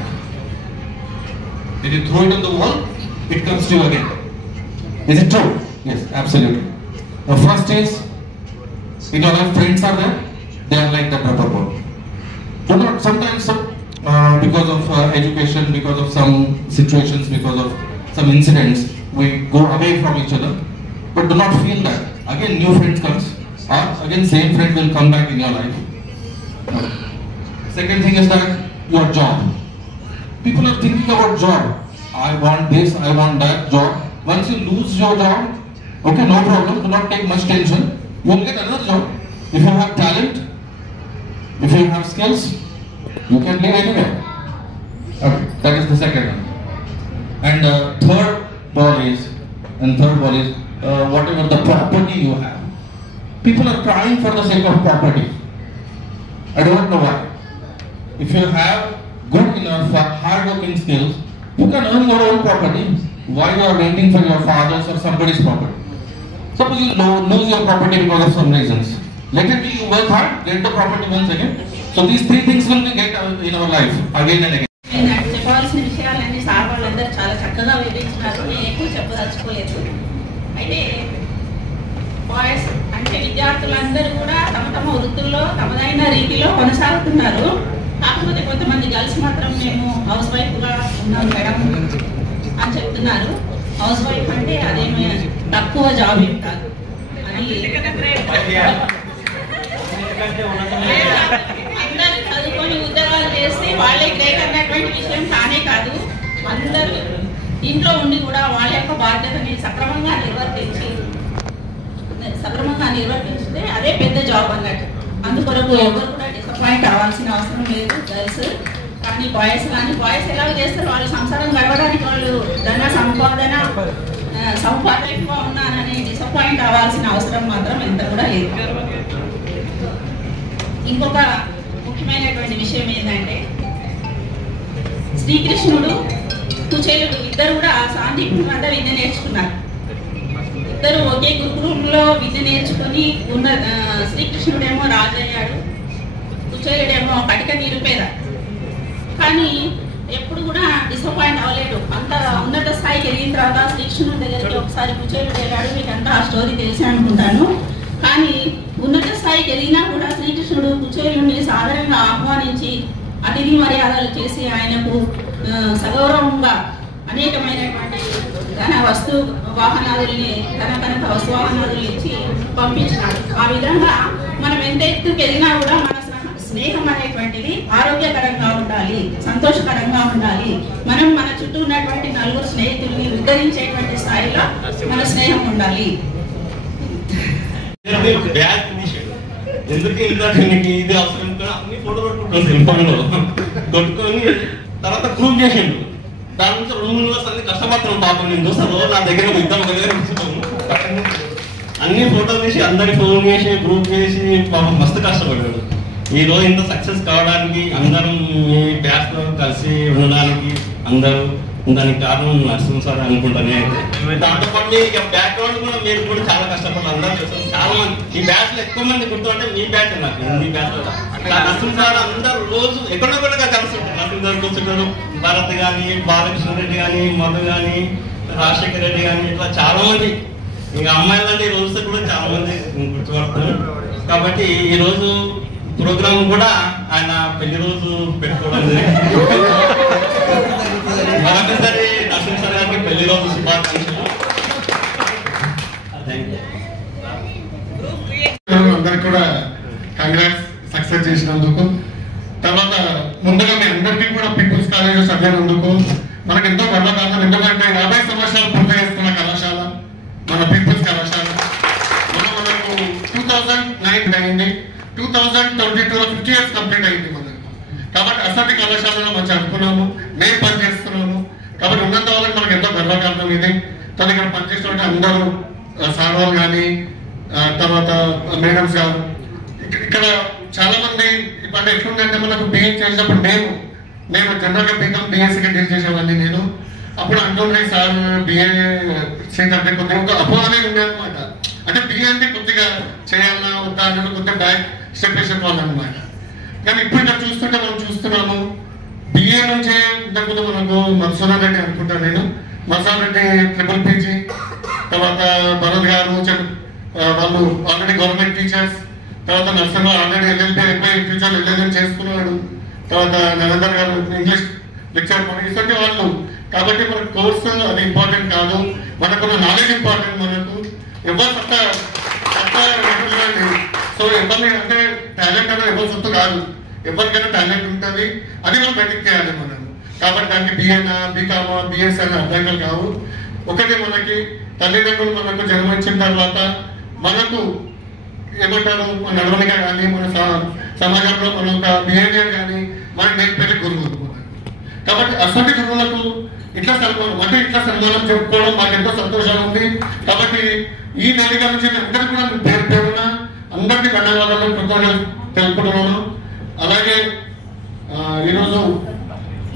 If you throw it on the wall, it comes to you again. Is it true? Yes, absolutely. The first is, if your friends are there, they are like that rubber ball. Do not, sometimes because of education, because of some situations, because of some incidents, we go away from each other. But do not feel that. Again, new friends comes, or again same friend will come back in your life. Second thing is that your job. People are thinking about job. I want this, I want that job. Once you lose your job, okay, no problem, do not take much tension. You will get another job. If you have talent, if you have skills, you can live anywhere. Okay, that is the second one. And third ball is whatever the property you have. People are crying for the sake of property. I don't know why. If you have good enough hard working skills, you can earn your own property. Why you are waiting for your father's or somebody's property? Suppose you lose your property because of some reasons. Let it be, you work hard, get the property once again. So these three things will be get in our life again and again. చెప్పవలసిన విషయాలన్నీ sir వాళ్ళందరూ చాలా చక్కగా వివరించినారు. నేను ఎక్కువ చెప్పదలుచుకోలేదు. అయితే boys అంటే విద్యార్థులందరూ కూడా తమ తమ వృత్తుల్లో తమదైన రీతిలో కొనసాగుతున్నారు. కాకపోతే కొంతమంది గర్ల్స్ మాత్రం మేము హౌస్ వైఫ్గా ఉన్నాం మేడం అని చెప్తున్నారు. హౌస్ వైఫ్ అంటే అదేమీ తక్కువ జాబ్ ఏం కాదు అని అందరూ చదువుకొని ఉద్యోగాలు చేస్తే వాళ్ళే గ్రేట్ అన్నటువంటి విషయం కానే కాదు. అందరూ ఇంట్లో ఉండి కూడా వాళ్ళ యొక్క బాధ్యతని సక్రమంగా నిర్వర్తించితే అదే పెద్ద జాబ్ అన్నట్టు. అందుకొరకు ఎవరు కూడా డిసప్పాయింట్ అవ్వాల్సిన అవసరం లేదు గర్ల్స్ కానీ బాయ్స్ ఎలా చేస్తారు, వాళ్ళు సంసారం గడవడానికి వాళ్ళు ధన సంపాదనగా ఉన్నానని డిసప్పాయింట్ అవ్వాల్సిన అవసరం మాత్రం ఎంత కూడా లేదు. ఇంకొక ముఖ్యమైనటువంటి విషయం ఏంటంటే శ్రీకృష్ణుడు కుచేలుడు ఇద్దరు కూడా సాందీపుని వద్ద విద్య నేర్చుకున్నారు. ఇద్దరు ఒకే గురుకులంలో విద్య నేర్చుకుని ఉన్న శ్రీకృష్ణుడేమో రాజు అయ్యాడు, కుచేలుడేమో కటిక నిరుపేద. కానీ ఎప్పుడు కూడా డిసప్పాయింట్ అవ్వలేడు. అంత ఉన్నత స్థాయికి వెళ్ళిన తర్వాత శ్రీకృష్ణుడి దగ్గరికి ఒకసారి కుచేలుడు వెళ్ళాడు. మీకు అంతా ఆ స్టోరీ తెలిసి అనుకుంటాను. కానీ ఉన్నత స్థాయికి వెళ్ళినా కూడా శ్రీకృష్ణుడు కుచేలుని సాధారణంగా ఆహ్వానించి అతిథి మర్యాదలు చేసి ఆయనకు సగౌరవంగా అనేకమైనటువంటి ధన వస్తు వాహనాదుల్ని కనక వస్తు వాహనాదుల్ని ఇచ్చి పంపించినాడు. ఆ విధంగా మనం ఎంత ఎత్తుకు వెళ్ళినా కూడా మన స్నేహం అనేటువంటిది ఆరోగ్యకరంగా ఉండాలి, సంతోషకరంగా ఉండాలి. మనం మన చుట్టూ ఉన్నటువంటి నలుగురు స్నేహితుల్ని ఉద్ధరించేటువంటి స్థాయిలో మన స్నేహం ఉండాలి. ఎందుకు ఇది అవసరం అన్ని ఫోటో కొట్టుకుంటాం సెల్ ఫోన్ లో కొట్టుకొని తర్వాత ప్రూవ్ చేసిండు. దాని నుంచి 2 years అన్ని కష్టపడుతున్నాం పాపం. నేను చూస్తాను నా దగ్గర ఇద్దరు అన్ని ఫోటోలు తీసి అందరికి ఫోన్ చేసి ప్రూవ్ చేసి పాపం మస్తు కష్టపడ్డాడు. ఈ రోజు ఇంత సక్సెస్ కావడానికి అందరం మీ బ్యాచ్ లో కలిసి ఉండడానికి అందరూ దానికి కారణం నరసింహ సార్ అనుకుంటానే. దాంతో పాటు ఇక బ్యాక్గ్రౌండ్ కూడా మీరు కూడా చాలా కష్టపడ్డారు. అందరూ చూస్తాం చాలా మంది ఈ బ్యాచ్ లో ఎక్కువ మంది గుర్తుంటే మీ బ్యాచ్ నాకు మీ బ్యాచ్ లో నరసింహ సార్ అందరూ రోజు ఎక్కడొక్కడగా కలుస్తుంటారు. నరసింహ సార్ కూర్చుంటారు. భరత్ కానీ, బాలకృష్ణ రెడ్డి కానీ, మధు కానీ, రాజశేఖర్ రెడ్డి కానీ, ఇట్లా చాలా మంది ఇంకా అమ్మాయిలంటే ఈ రోజు కూడా చాలా మంది గుర్తుపడుతున్నారు. కాబట్టి ఈ రోజు ప్రోగ్రామ్ కూడా ఆయన పెళ్లి రోజు పెట్టుకోవడం మరొకసారి నరసింహ సార్ గారికి పెళ్లి రోజు శుభాకాంక్షలు. అందరికి కూడా కంగ్రాట్స్ సక్సెస్ చేసినందుకు. తర్వాత ముందుగా మీ అందరికీ కూడా పీపుల్స్ కాలేజ్ చదివినందుకు మనకు ఎంతో గర్వకారణం. ఎందుకంటే 50 సంవత్సరాలు పూర్తి చేస్తున్న కళాశాల మన పీపుల్స్ కళాశాల. మనకు 2009 అయింది, 2022 50 years కంప్లీట్ అయింది మనకు. కాబట్టి అసలు కళాశాలలో మనం చదువుకున్నాము, మేము పనిచేస్తున్నాము. కాబట్టి ఉన్నంత వాళ్ళకి మనకు ఎంతో గర్వకారణం ఇది. తను ఇక్కడ పనిచేస్తున్నట్టు అందరూ సార్ వాళ్ళు కానీ తర్వాత మేడమ్స్ గారు ఇక్కడ చాలా మంది ఇప్పుడు ఎట్లుందంటే మనకు బిఏ చేసినప్పుడు నేను జనరల్గా బీకామ్ బిఎస్సీగా డీల్ చేసేవాడిని. నేను అప్పుడు అంటుండే సార్ బిఏ సీట్ అంటే కొద్దిగా అపోహనే ఉండే అనమాట. అంటే బిఏ అంటే కొద్దిగా చేయాలన్నా వద్దా అనేది కొద్దిగా బ్యాక్ స్టెప్ వేసిన వాళ్ళు అనమాట. కానీ ఇప్పుడు ఇక్కడ చూస్తుంటే మనం చూస్తున్నాము బిఏ నుంచే ఇంతకుముందు మనకు మధుసూదన్ రెడ్డి అనుకుంటాను నేను, మధుసూదన్ రెడ్డి ట్రిపుల్ పీజీ, తర్వాత భరత్ గారు వాళ్ళు ఆల్రెడీ గవర్నమెంట్ టీచర్స్, తర్వాత నర్సింహ ఆల్రెడీ ఎల్ఎల్పీ అయిపోయి ఫ్యూచర్ ఎల్ఎల్ఎం చేసుకున్నాడు, తర్వాత నరేందర్ గారు ఇంగ్లీష్ లెక్చర్ ఇటువంటి వాళ్ళు. కాబట్టి మన కోర్సు అది ఇంపార్టెంట్ కాదు, మనకున్న నాలెడ్జ్ ఇంపార్టెంట్. మనకు ఎవరు సో ఎవరిని అంటే టాలెంట్ అనేది ఎవరి సొత్తు కాదు, ఎవరికైనా టాలెంట్ ఉంటుంది, అది మనం బయటకు చేయాలి మనం. కాబట్టి దానికి బిఏనా బీకామా బిఎస్ అని అర్థాలు కావు. ఒకటి మనకి తల్లిదండ్రులు మనకు జన్మించిన తర్వాత మనకు ఏమంటారు మన నడవడిక కానీ మన సమాజంలో మన ఒక బిహేవియర్ కానీ మనకి నేర్పేట గురువులు. కాబట్టి అసలు గురువులకు ఇట్లా సన్మానం అంటే ఇట్లా సన్మానం చెప్పుకోవడం మాకు ఎంతో సంతోషంగా ఉంది. కాబట్టి ఈ వేదిక నుంచి అందరికీ కూడా పేరు పేరున అందరికీ ధన్యవాదాలు కృతజ్ఞతలు తెలుపుతున్నాను. అలాగే ఈరోజు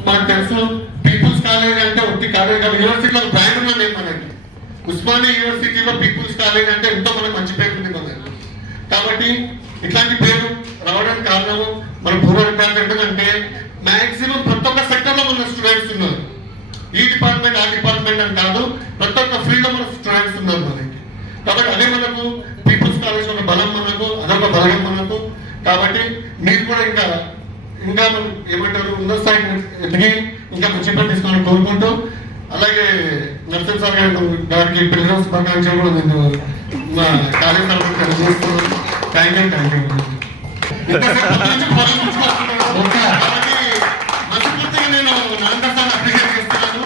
మనకు తెలుసు పీపుల్స్ కాలేజ్ అంటే ఒట్టి కాలేజ్ కాదు, యూనివర్సిటీలో బ్రాండ్ ఉన్నది మనకి. ఉస్మానియా యూనివర్సిటీలో పీపుల్స్ కాలేజ్ అంటే ఎంతో మనకు మంచి పేరు ఉంది మనకి. కాబట్టి ఇట్లాంటి పేరు రావడానికి కారణము మన పూర్వ విద్యార్థులు. ఎందుకంటే మాక్సిమం ప్రతి ఒక్క సెక్టర్ లో మన స్టూడెంట్స్ ఉన్నారు. ఈ డిపార్ట్మెంట్ ఆ డిపార్ట్మెంట్ అని కాదు, ప్రతి ఒక్క ఫీల్డ్ లో మన స్టూడెంట్స్ ఉన్నారు మనకి. కాబట్టి అదే మనకు పీపుల్స్ కాలేజ్ ఒక బలం మనకు, అదొక బలం మనకు. కాబట్టి మీరు కూడా ఇంకా ఏమంటారు ఉన్నత స్థాయికి ఎదిగి ఇంకా మంచి పని తీసుకోవాలని కోరుకుంటూ, అలాగే నర్సింగ్ సార్ గారికి పిల్లల శుభాకాంక్షలు కూడా నేను మా కాలేజ్ తరఫున తెలియజేస్తున్నాను. Thank you. మనస్ఫూర్తిగా నేను నరేంద్ర సార్ అప్రిషియేట్ చేస్తున్నాను.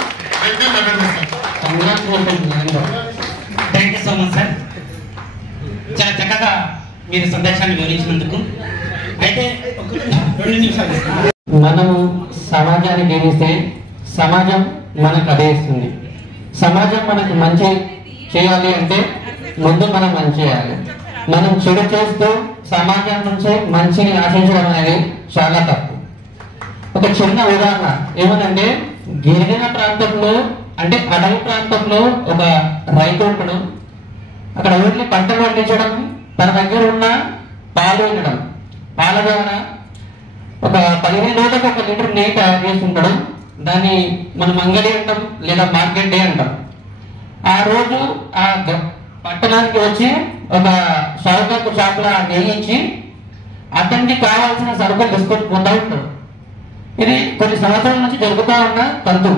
Thank you so much sir. చాలా చక్కగా మీరు సందేశాన్ని వివరించినందుకు. అయితే 2 నిమిషాలు. మనము సమాజాన్ని జీవిస్తే సమాజం మనకు అదే ఇస్తుంది. సమాజం మనకి మంచి చేయాలి అంటే ముందు మనం మంచి చేయాలి. మనం చెడు చేస్తూ సమాజం నుంచి మంచిని ఆశించడం అనేది చాలా తప్పు. ఒక చిన్న ఉదాహరణ ఏమనంటే, గిరిజన ప్రాంతంలో అంటే అడవి ప్రాంతంలో ఒక రైతు ఉంటాడు. అక్కడ ఊరిని పంటలు పండించడం, తన దగ్గర ఉన్న పాలు వినడం, పాల ద్వారా ఒక 15 రోజులకు 1 లీటర్ నెయ్యి తయారు చేస్తుంటాడు. దాన్ని మనం అంగడి అంటాం లేదా మార్కెట్ డే అంటాం. ఆ రోజు ఆ పట్టణానికి వచ్చి ఒక షాపులకు షాపులో నెయ్యి ఇచ్చి అతనికి కావాల్సిన సరుకులు తీసుకొని పోతా ఉంటాడు. ఇది కొన్ని సంవత్సరాల నుంచి జరుగుతూ ఉన్న తంతు.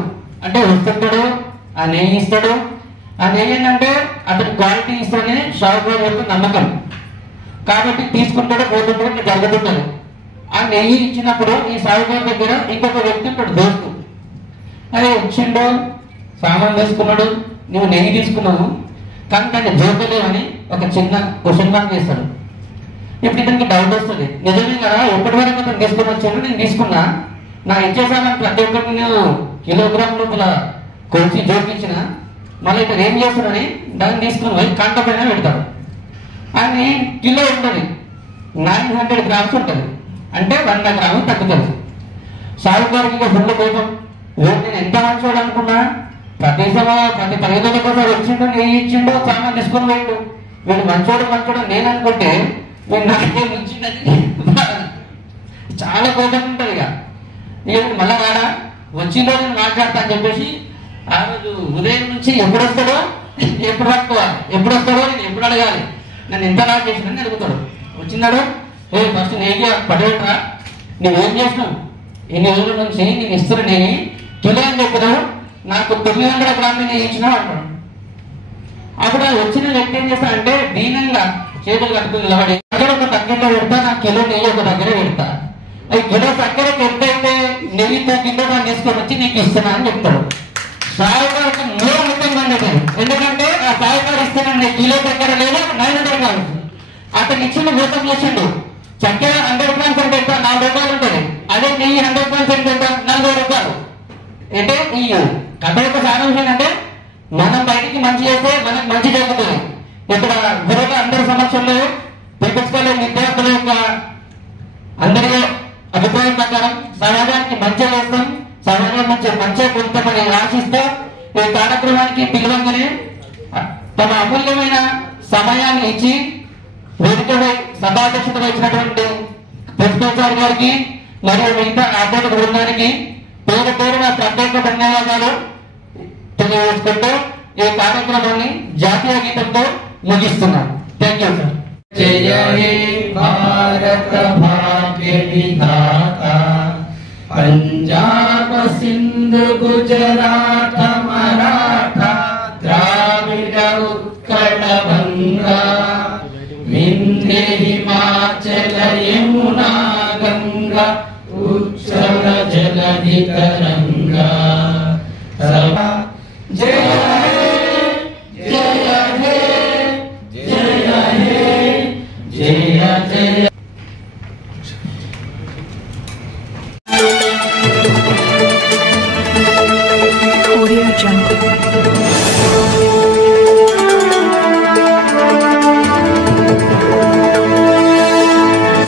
అంటే వస్తుంటాడు, ఆ నెయ్యి ఇస్తాడు. ఆ నెయ్యి ఏంటంటే అతని క్వాలిటీ ఇస్తాడని షాపు యొక్క నమ్మకం. కాబట్టి తీసుకుంటాడు, పోతుంటాడు, జరుగుతుంటాడు. ఆ నెయ్యి ఇచ్చినప్పుడు ఈ సాగుగారి దగ్గర ఇంకొక వ్యక్తి ఉంటాడు, దోస్తు. అదే వచ్చిండు, సామాన్ తీసుకున్నాడు, నువ్వు నెయ్యి తీసుకున్నావు కానీ దాన్ని జోకలేవని ఒక చిన్న క్వశ్చన్ మార్క్ చేస్తాడు. ఇప్పుడు ఇతనికి డౌట్ వస్తుంది, నిజమే కదా ఎప్పటి వరకు అతను తీసుకుని వచ్చాడు, నేను తీసుకున్నా, నా ఇచ్చేసామని ప్రతి ఒక్కరికి నేను కిలోగ్రామ్ లోపల కొలిచి జోకించిన, మళ్ళీ ఇక్కడ ఏం చేస్తున్నాడని దాన్ని తీసుకుని పోయి కంట పైన పెడతాడు. అది కిలో ఉంటుంది, 900 గ్రామ్స్ ఉంటుంది, అంటే 100 గ్రాములు తగ్గుతుంది. సాగుగారికి ఫుల్ కోపం, నేను ఎంత మంచోడు అనుకున్నా, ప్రతి 10 రోజుల కోసం వచ్చిండు, నెయ్యి ఇచ్చిండు, సామాన్ తీసుకొని పోయిండు, వీడు మంచోడు నేను అనుకుంటే వీడు నాకే ఇచ్చిండని చాలా కోపం ఉంటుంది. ఇక మళ్ళా రాడా వచ్చిందో నేను మాట్లాడతా అని చెప్పేసి ఆ రోజు ఉదయం నుంచి ఎప్పుడు వస్తాడో ఎప్పుడు పట్టుకోవాలి, ఎప్పుడు వస్తాడో నేను ఎప్పుడు అడగాలి, నన్ను ఎంత లాగా చేసిందని అడుగుతాడు. వచ్చినాడు, ఫస్ట్ నెయ్యి పడేటరా, నువ్వేం చేసినావు, ఎన్ని రోజుల నుంచి నేను ఇస్తున్నా నెయ్యి కిలో అని చెప్పినావు, నాకు 900 గ్రాములు నెయ్యి ఇచ్చినావు అంటాడు. అప్పుడు వచ్చిన వ్యక్తి ఏం చేస్తాడంటే దీనంగా చేతులు కట్టుకుని నిలబడి ఒక దగ్గరలో పెడతా, నా కిలో నెయ్యి ఒక దగ్గర పెడతా, అది కిలో చక్కెరకి ఎంత అయితే నెయ్యితో కిలో దాన్ని తీసుకొని వచ్చి నీకు ఇస్తున్నా అని చెప్తాడు. సాయకారికి మూడు ముఖ్యంగా ఉండేది, ఎందుకంటే ఆ సాయకారు ఇస్తున్నా కిలో చక్కెర లేదు 900 గ్రామ్స్. అతను ఇచ్చిన మోసం చేసిండు. చక్కెర 100 గ్రామ్స్ అంటే ఎంత, 4 రూపాయలు ఉంటుంది. అదే నెయ్యి 100 గ్రామ్స్ అంటే ఎంత, 40 రూపాయలు. అంటే ఈ కథ యొక్క సారాంశం ఏంటంటే మనం బయటికి మంచి చేస్తే మనకు మంచి జరుగుతుంది. ఇక్కడ గురువుగా అందరి సమక్షంలో పీపుల్స్ కాలేజ్ విద్యార్థుల యొక్క అందరి అభిప్రాయం ప్రకారం సమాజానికి మంచిగా చేస్తాం, సమాజం నుంచి మంచిగా పొందుతామని ఆశిస్తూ ఈ కార్యక్రమానికి పిలవంగానే తమ అమూల్యమైన సమయాన్ని ఇచ్చి వేదికపై సభాధ్యక్షత వహించినటువంటి ప్రిన్సిపల్ సార్ గారికి మరియు మిగతా అధ్యాపక బృందానికి పేరు పేరున ప్రత్యేక ధన్యవాదాలు తెలియజేసుకుంటూ ఈ కార్యక్రమాన్ని జాతీయ గీతంతో ముగిస్తున్నాం. Thank you sir. జయ హే భారత భాగ్య విధాత, పంజాబ్ సింధు గుజరాత మరాఠా ద్రావిడ ఉత్కళ బంగా వింధ్య హిమాలయ ఆదితరం